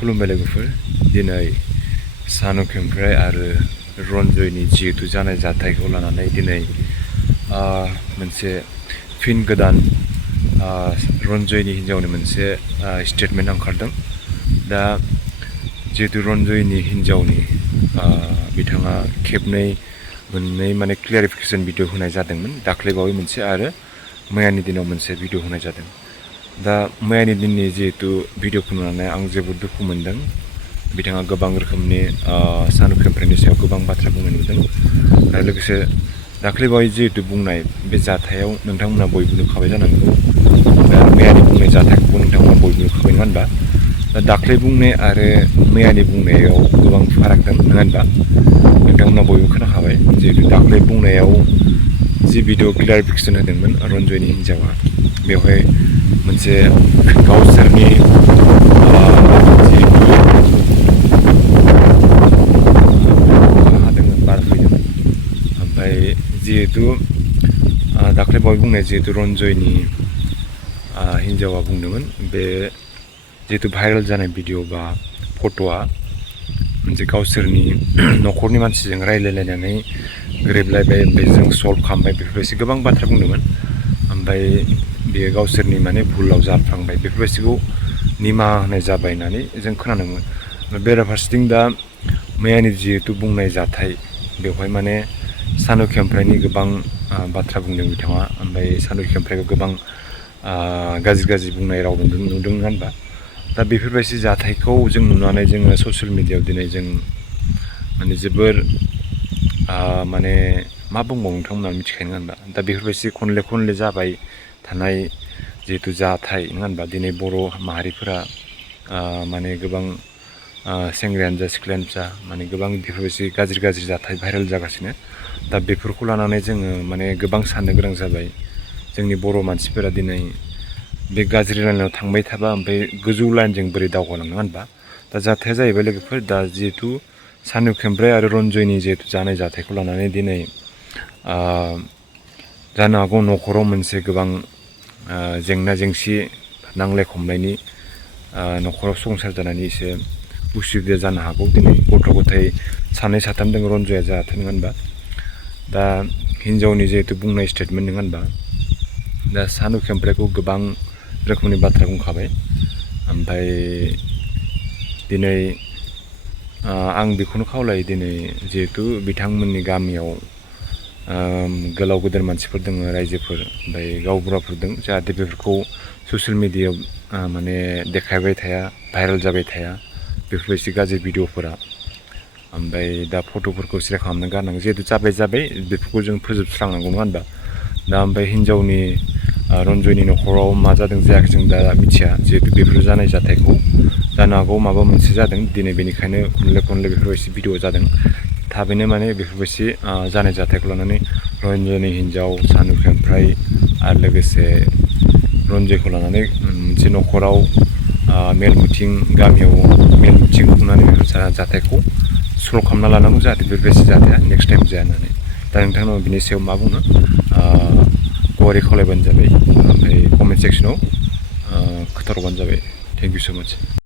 खुलुमबाय लोगोफोर दिनै सानुक ओमफ्राय आरो रन्जयनि जिहेतु जानाय जाथायखौ लानानै दिनै मोनसे फिन गोदान रन्जयनि हिन्जावनि मोनसे स्टेटमेन्ट ओंखारदों। दा जिहेतु रन्जयनि हिन्जावनि बिथाङा खेबनै मोननै माने क्लियारिफिकेसन भिडिअ होनाय जादोंमोन, दाख्लैबावै मोनसे आरो मैयानि दिनाव मोनसे भिडिअ होनाय जादों। दा मैयानि दिननि जिहेतु भिडिअखौ नुनानै आं जोबोद दुखु मोनदों। बिथाङा गोबां रोखोमनि सानुक ओमफ्रायनि सायाव गोबां बाथ्रा बुंनाय नुदों आरो लोगोसे दाख्लैबावै जिहेतु बुंनाय बे जाथायाव नोंथांमोना बयबो नुखाबाय जानांगौ। दा मैयानि बुंनाय जाथायखौबो नोंथांमोना बयबो नुखाबाय नङा होनबा? दा दाख्लै बुंनाय आरो मैयानि बुंनायाव गोबां फाराग दं नङा होनबा? नोंथांमोना बयबो खोनाखाबाय जिहेतु दाख्लै बुंनायाव जि भिडिअ क्लियारिफिकेसन होदोंमोन रन्जयनि हिन्जावा, बेवहाय मोनसे गावसोरनि ओमफ्राय जिहेतु दाख्लैबावै बुंनाय जिहेतु रन्जयनि हिन्जावा बुंदोंमोन बे जिहेतु भाइरेल जानाय भिडिअ बा फट'आ मोनसे गावसोरनि न'खरनि मानसिजों रायलायलायनानै गोरोबलायबाय, बेजों सल्भ खालामबाय, बेफोरबायदि गोबां बाथ्रा बुंदोंमोन। ओमफ्राय बेयो गावसोरनि माने भुलाव जाफ्लांबाय, बेफोरबायदिखौ निमाहा होनाय जाबाय होननानै जों खोनानो मोनो। बेराफारसेथिं दा मैयानि जिहेतु बुंनाय जाथाय बेवहाय माने सानुक ओमफ्रायनि गोबां बाथ्रा बुंदों बिथाङा, ओमफ्राय सानुक ओमफ्रायखौ गोबां गाज्रि बुंनाय राव नुदों नङा होनबा? दा बेफोरबायदि जाथायखौ जों नुनानै जोङो ससियेल मिडियायाव दिनै जों माने जोबोर माने मा बुंबावो नोंथांमोना मिथिखायो नङा होनबा? दा बेफोरबायदि खनले जाबाय थानाय जिहेतु जाथाय नङा होनबा? दिनै बर' माहारिफोरा माने गोबां सेंग्रायानो जा सिख्लायानो जा माने गोबां बेफोरबायदि गाज्रि जाथाय भाइरेल जागासिनो। दा बेफोरखौ लानानै जोङो माने गोबां साननो गोनां जाबाय। जोंनि बर' मानसिफोरा दिनै बे गाज्रि लाइनाव थांबाय थाबा ओमफ्राय गोजौ लाइनजों बोरै दावगालांनो होनबा? दा जाथाया जाहैबाय लोगोफोर, दा जिहेतु सानुक ओमफ्राय आरो रन्जयनि जिहेतु जानाय जाथायखौ लानानै दिनै जानो हागौ न'खराव मोनसे गोबां जेंना जेंसि नांलाय खमलायनि न'खराव संसार जानायनि एसे उसुबिदा जानो हागौ। दिनै गथ' गथाय सानै साथाम दङ, रन्जया जायाथों नङा होनबा? दा हिन्जावनि जिहेतु बुंनाय स्टेटमेन्ट नङा होनबा? दा सानुक ओमफ्रायखौ गोबां रोखोमनि बाथ्रा बुंखाबाय। ओमफ्राय दिनै आं बेखौनो खावलायो, दिनै जिहेतु बिथांमोननि गामियाव गोलाव गेदेर मानसिफोर दङ, रायजोफोर, ओमफ्राय गावबुराफोर दं, जाहाथे बेफोरखौ ससियेल मिडियायाव माने देखायबाय थाया, भाइरेल जाबाय थाया बेफोरबायदि गाज्रि भिडिअफोरा। ओमफ्राय दा फट'फोरखौ सेयार खालामनो गारनांगौ, जिहेतु जाबाय बेफोरखौ जों फोजोबस्रांनांगौ नङा होनबा? दा ओमफ्राय हिन्जावनि रन्जयनि न'खराव मा जादों जायाखै जों दा मिथिया, जिहेतु बेफोर जानाय जाथायखौ जानो हागौ माबा मोनसे जादों दिनै, बेनिखायनो खनले बेफोरबायदि भिडिअ जादों। थाबैनो माने बेफोरबायदि जानाय जाथायखौ लानानै रन्जयनि हिन्जाव सानुक ओमफ्राय आरो लोगोसे रन्जयखौ लानानै मोनसे न'खराव मेल मिटिं, गामियाव मेल मिटिं खुंनानै बेफोर जाथायखौ सल्भ खालामना लानांगौ, जाहाथे बेफोरबायदि जाथाया नेक्स्ट टाइम जाया होननानै। दा नोंथांनाव बिनि सायाव मा बुङो गुवारै खावलायबानो जाबाय, ओमफ्राय कमेन्ट सेक्सनाव खोन्थाहरबानो जाबाय। थेंक इउ स' माच।